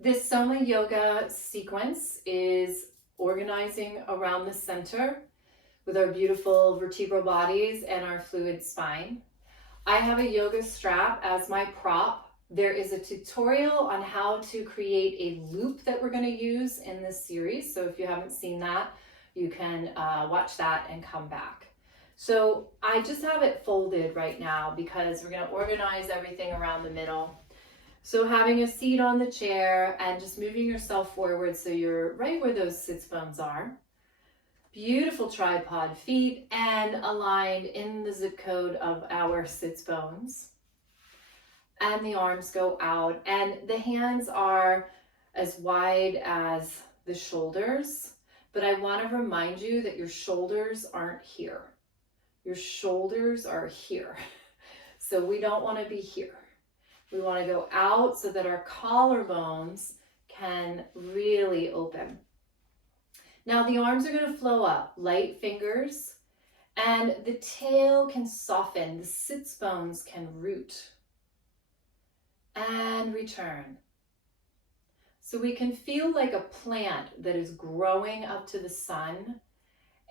This Soma yoga sequence is organizing around the center with our beautiful vertebral bodies and our fluid spine. I have a yoga strap as my prop. There is a tutorial on how to create a loop that we're going to use in this series. So if you haven't seen that, you can watch that and come back. So I just have it folded right now because we're going to organize everything around the middle. So having a seat on the chair and just moving yourself forward so you're right where those sits bones are. Beautiful tripod feet and aligned in the zip code of our sits bones. And the arms go out and the hands are as wide as the shoulders. But I want to remind you that your shoulders aren't here. Your shoulders are here. So we don't want to be here. We want to go out so that our collarbones can really open. Now the arms are going to flow up, light fingers, and the tail can soften, the sits bones can root and return. So we can feel like a plant that is growing up to the sun,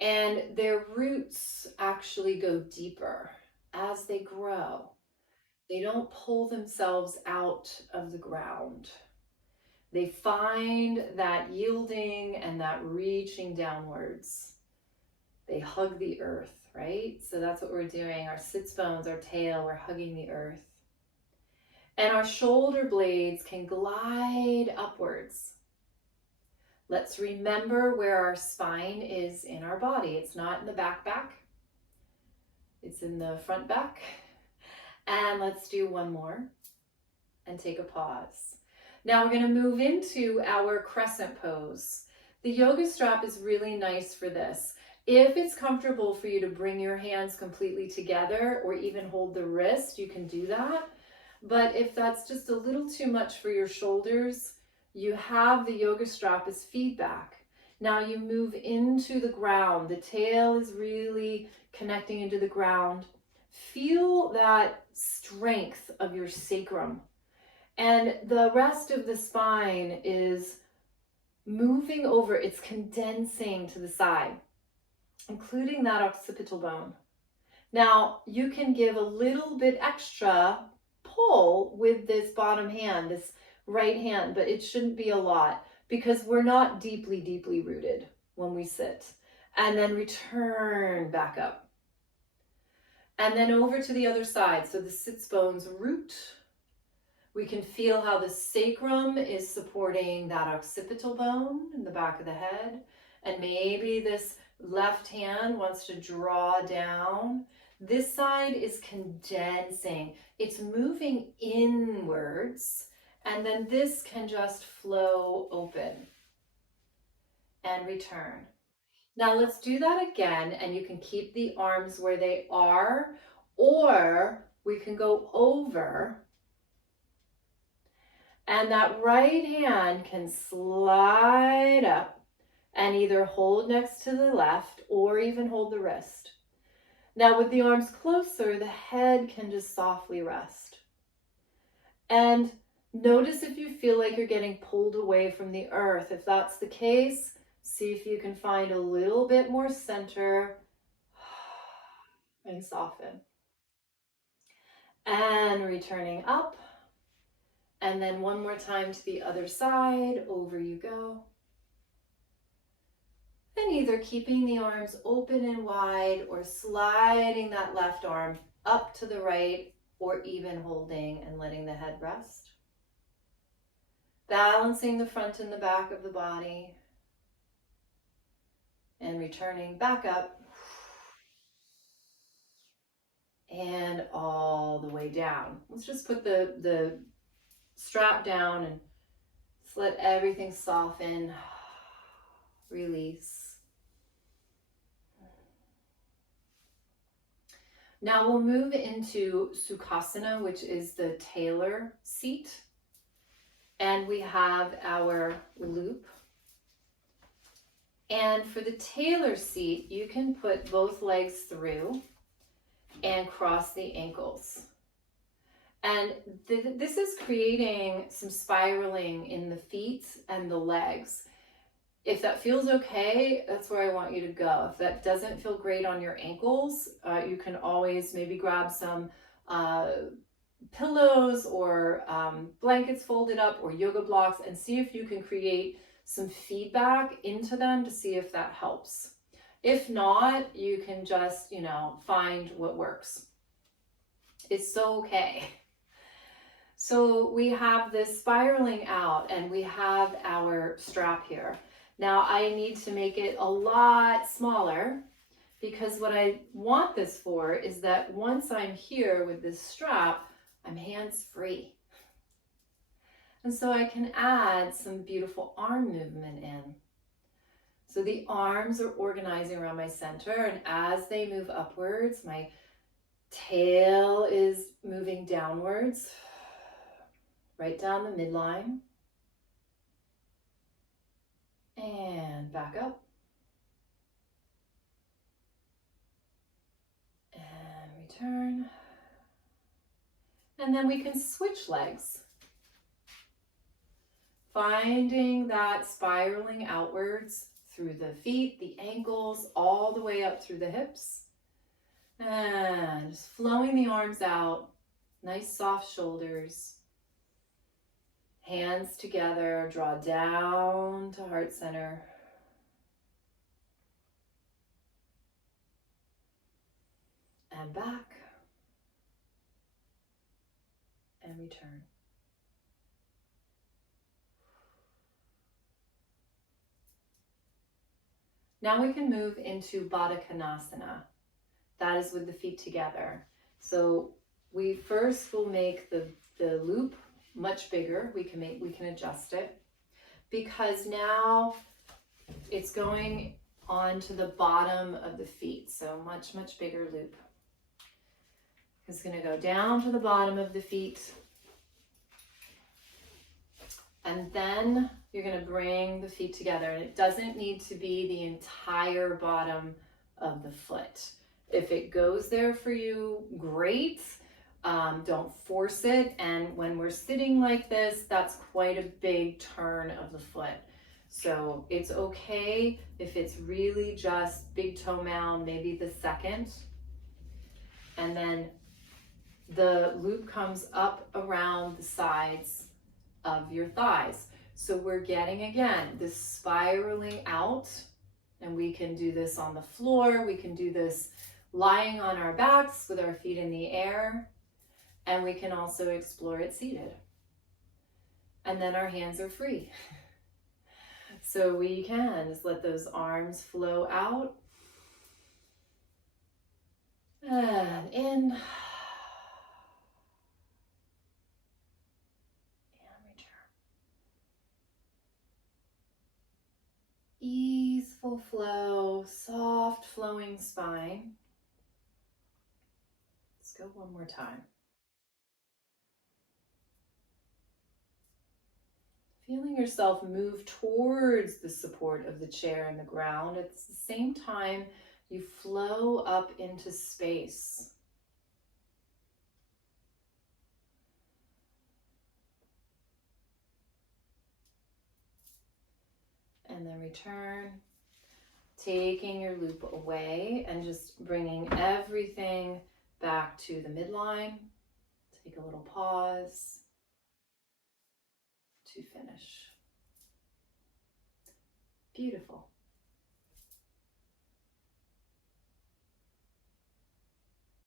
and their roots actually go deeper as they grow. They don't pull themselves out of the ground. They find that yielding and that reaching downwards. They hug the earth, right? So that's what we're doing. Our sits bones, our tail, we're hugging the earth. And our shoulder blades can glide upwards. Let's remember where our spine is in our body. It's not in the back. It's in the front back. And let's do one more and take a pause. Now we're going to move into our crescent pose. The yoga strap is really nice for this. If it's comfortable for you to bring your hands completely together or even hold the wrist, you can do that. But if that's just a little too much for your shoulders, you have the yoga strap as feedback. Now you move into the ground. The tail is really connecting into the ground. Feel that strength of your sacrum. And the rest of the spine is moving over, it's condensing to the side, including that occipital bone. Now, you can give a little bit extra pull with this bottom hand, this right hand, but it shouldn't be a lot because we're not deeply, deeply rooted when we sit. And then return back up. And then over to the other side. So the sits bones root. We can feel how the sacrum is supporting that occipital bone in the back of the head. And maybe this left hand wants to draw down. This side is condensing. It's moving inwards. And then this can just flow open and return. Now let's do that again, and you can keep the arms where they are, or we can go over, and that right hand can slide up and either hold next to the left or even hold the wrist. Now with the arms closer, the head can just softly rest. And notice if you feel like you're getting pulled away from the earth. If that's the case, see if you can find a little bit more center and soften. And returning up. And then one more time to the other side. Over you go. And either keeping the arms open and wide or sliding that left arm up to the right or even holding and letting the head rest. Balancing the front and the back of the body. And returning back up and all the way down. Let's just put the strap down and just let everything soften, release. Now we'll move into Sukhasana, which is the tailor seat. And we have our loop. And for the tailor seat, you can put both legs through and cross the ankles. And this is creating some spiraling in the feet and the legs. If that feels okay, that's where I want you to go. If that doesn't feel great on your ankles, you can always maybe grab some pillows or blankets folded up or yoga blocks and see if you can create some feedback into them to see if that helps. If not, you can just, find what works. It's so okay. So we have this spiraling out and we have our strap here. Now I need to make it a lot smaller because what I want this for is that once I'm here with this strap, I'm hands-free. And so I can add some beautiful arm movement in. So the arms are organizing around my center, and as they move upwards, my tail is moving downwards, right down the midline. And back up. And return. And then we can switch legs. Finding that spiraling outwards through the feet, the ankles, all the way up through the hips. And just flowing the arms out, nice soft shoulders. Hands together, draw down to heart center. And back. And return. Now we can move into Baddha Konasana. That is with the feet together. So we first will make the loop much bigger. We can adjust it because now it's going on to the bottom of the feet. So much bigger loop. It's going to go down to the bottom of the feet. And then you're going to bring the feet together, and it doesn't need to be the entire bottom of the foot. If it goes there for you, great. Don't force it. And when we're sitting like this, that's quite a big turn of the foot. So it's okay if it's really just big toe mound, maybe the second. And then the loop comes up around the sides of your thighs. So we're getting, again, this spiraling out, and we can do this on the floor. We can do this lying on our backs with our feet in the air, and we can also explore it seated. And then our hands are free. So we can just let those arms flow out and in. Easeful flow, soft flowing spine. Let's go one more time. Feeling yourself move towards the support of the chair and the ground. At the same time, you flow up into space. And then return, taking your loop away and just bringing everything back to the midline. Take a little pause to finish. Beautiful.